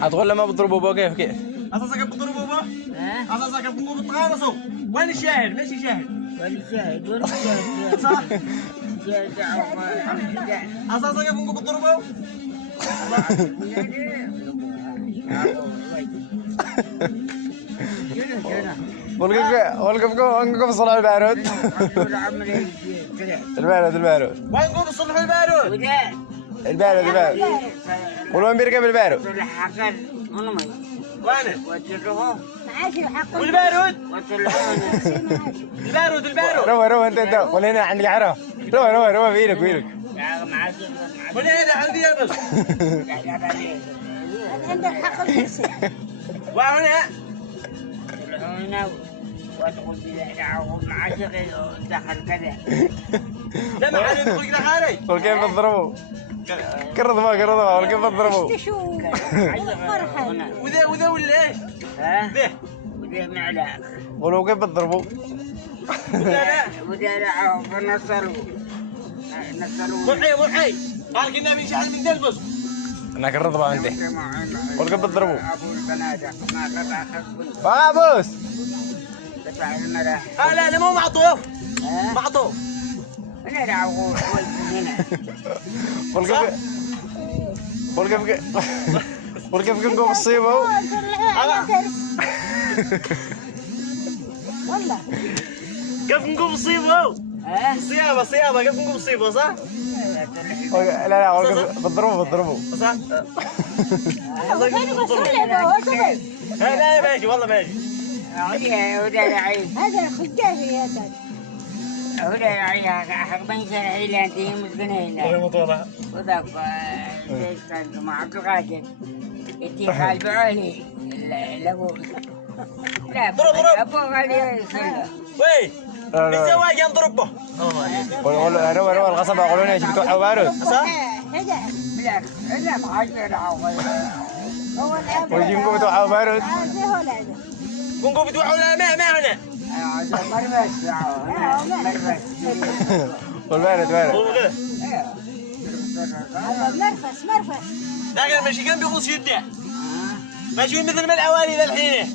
هتقول لما بتضربوا بابا كيف؟ اساسا بتضربوا بابا؟ اساسا بتضربوا بتقانصوا. وين الشاهد؟ ماشي شاهد. وين الشاهد؟ صح. اساسا بنقول بتضربوا؟ والقف صلح البارود. البارود وين نقول صلح البارود؟ البارود وين بيركب البارود؟ وين؟ والبارود؟ روى انت ولا هنا عندك عرا. روى بيدك ولا هنا عندي بس. عندك حق الحسين. وهنا وتقول مع شغل دخل كذا. لا ما عليك تقول كذا حالي. وكيف بتضربوا؟ كرضوا وكيف بتضربوا؟ وذا ولا ايش؟ ذا وذا معلق. ولو كيف بتضربوا؟ وذا لا فنصروا. محي قال كنا بنشحن من دلبس. انا كرض بقى انت. وكيف بتضربوا؟ ابو البنادق ما قطع خصبه. بابوس. قطع المراح. لا مو معطوف. معطوف. انا دعوه هنا. وكيف نقوم بالصيبه؟ والله كيف نقوم بالصيبه؟ صيابه كيف نقوم بالصيبه صح؟ لا بتضربوا صح؟ لا ماشي والله ماشي. هذا العين هذا خجاجي هذا هذا العين حق بنشر عيلان تيجي مسكينة والله مطولة. وذاك ليش كان مع عبد القادر يتي خالد علي لابوك لا ابو علي يصلى وي بالزواج نضرب به. روى الغصب يقولون ايش بتوع بارود صح؟ لا ما حاجه هو الأب ويجيبكم بتوع بارود. هو الأب بنقول بتوعوا ما هنا. والبارد مرفس لكن ماشي كان بيغوص يده. ماشي مثل ما العوالي للحين.